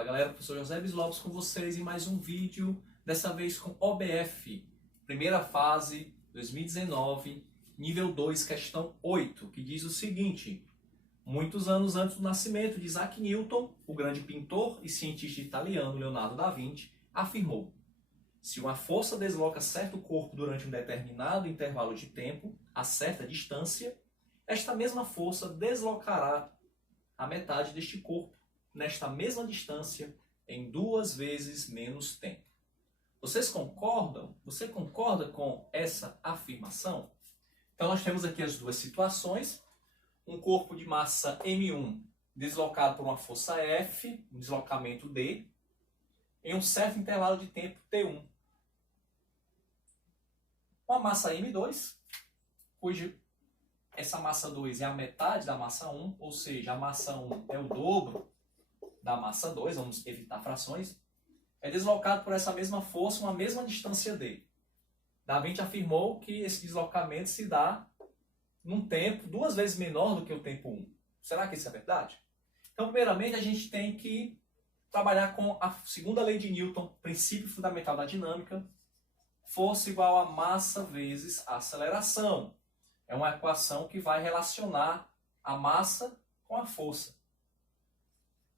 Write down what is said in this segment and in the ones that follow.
Fala galera, professor José Lopes com vocês em mais um vídeo, dessa vez com OBF, primeira fase 2019, nível 2, questão 8, que diz o seguinte: muitos anos antes do nascimento de Isaac Newton, o grande pintor e cientista italiano Leonardo da Vinci afirmou: se uma força desloca certo corpo durante um determinado intervalo de tempo, a certa distância, esta mesma força deslocará a metade deste corpo nesta mesma distância em 2 vezes menos tempo. Vocês concordam? Você concorda com essa afirmação? Então nós temos aqui as duas situações. Um corpo de massa M1 deslocado por uma força F, um deslocamento D, em um certo intervalo de tempo T1. Uma massa M2, cuja essa massa 2 é a metade da massa 1, ou seja, a massa 1 é o dobro da massa 2, vamos evitar frações, é deslocado por essa mesma força, uma mesma distância D. Da Vinci afirmou que esse deslocamento se dá num tempo 2 vezes menor do que o tempo 1. Será que isso é verdade? Então, primeiramente, a gente tem que trabalhar com a segunda lei de Newton, princípio fundamental da dinâmica, força igual a massa vezes a aceleração. É uma equação que vai relacionar a massa com a força.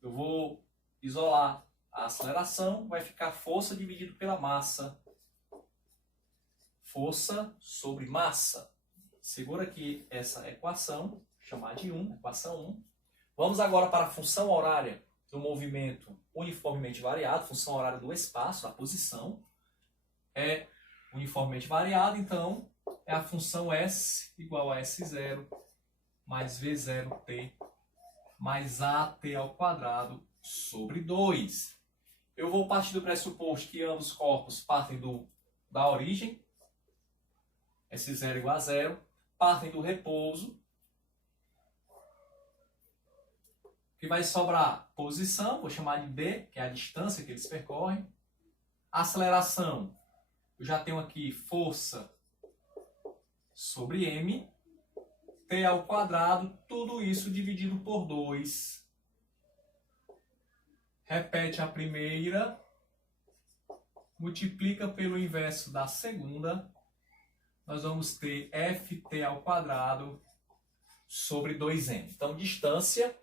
Eu vou isolar a aceleração, vai ficar força dividido pela massa. Força sobre massa. Segura aqui essa equação, chamar de 1, equação 1. Vamos agora para a função horária do movimento uniformemente variado, função horária do espaço, a posição. É uniformemente variado, então é a função S igual a S0 mais V0t mais AT ao quadrado sobre 2. Eu vou partir do pressuposto que ambos os corpos partem da origem, S0 igual a 0, partem do repouso, que vai sobrar posição, vou chamar de B, que é a distância que eles percorrem. Aceleração, eu já tenho aqui força sobre M, T ao quadrado, tudo isso dividido por 2. Repete a primeira, multiplica pelo inverso da segunda, nós vamos ter Ft ao quadrado sobre 2m. Então, distância,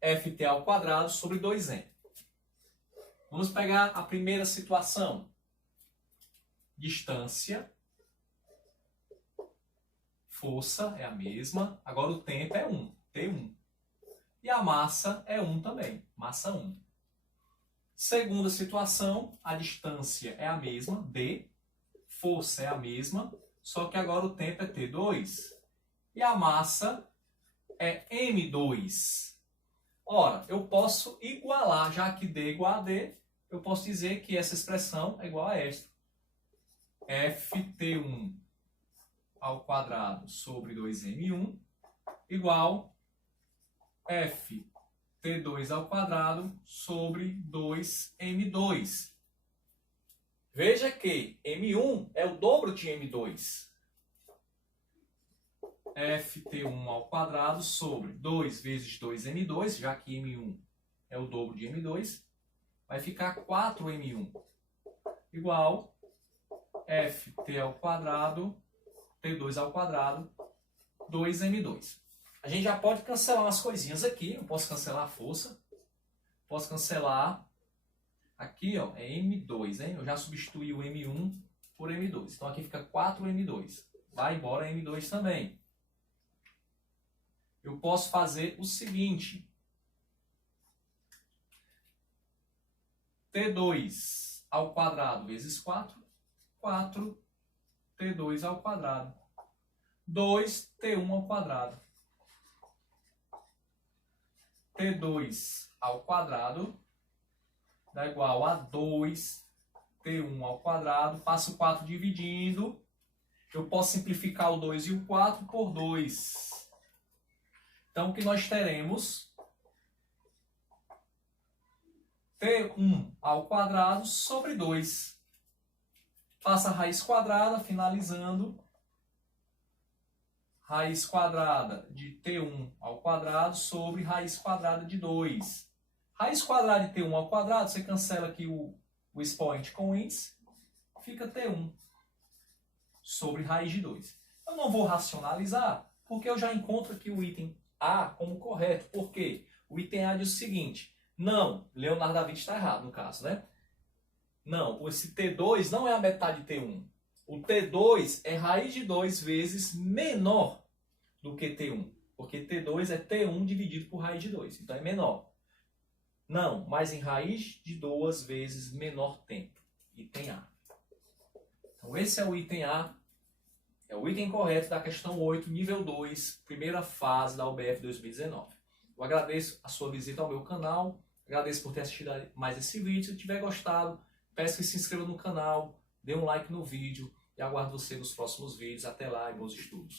Ft ao quadrado sobre 2m. Vamos pegar a primeira situação. Distância, força é a mesma, agora o tempo é 1, T1. E a massa é 1 também, massa 1. Segunda situação, a distância é a mesma, D, força é a mesma, só que agora o tempo é T2 e a massa é M2. Ora, eu posso igualar, já que D é igual a D, eu posso dizer que essa expressão é igual a esta. Ft1 ao quadrado sobre 2m1 igual Ft2 ao quadrado sobre 2m2. Veja que M1 é o dobro de M2. Ft1 ao quadrado sobre 2 vezes 2m2, já que M1 é o dobro de M2, vai ficar 4m1 igual Ft ao quadrado, T2 ao quadrado, 2m2. A gente já pode cancelar umas coisinhas aqui. Eu posso cancelar a força. Posso cancelar aqui, ó, é M2, hein? Eu já substituí o M1 por M2. Então aqui fica 4M2. Vai embora M2 também. Eu posso fazer o seguinte. T2 ao quadrado vezes 4. 4 T2 ao quadrado. 2T1 ao quadrado. T2 ao quadrado dá igual a 2T1 ao quadrado. Passo 4 dividindo. Eu posso simplificar o 2 e o 4 por 2. Então, o que nós teremos? T1 ao quadrado sobre 2. Faça a raiz quadrada, finalizando. Raiz quadrada de T1 ao quadrado sobre raiz quadrada de 2. Raiz quadrada de T1 ao quadrado, você cancela aqui o expoente com o índice, fica T1 sobre raiz de 2. Eu não vou racionalizar, porque eu já encontro aqui o item A como correto. Por quê? O item A diz o seguinte, não, Leonardo da Vinci está errado no caso, né? Não, esse T2 não é a metade de T1. O T2 é raiz de 2 vezes menor do que T1. Porque T2 é T1 dividido por raiz de 2. Então é menor. Não, mas em raiz de 2 vezes menor tempo. Item A. Então esse é o item A. É o item correto da questão 8, nível 2, primeira fase da UBF 2019. Eu agradeço a sua visita ao meu canal. Agradeço por ter assistido mais esse vídeo. Se tiver gostado, peço que se inscreva no canal, dê um like no vídeo e aguardo você nos próximos vídeos. Até lá e bons estudos.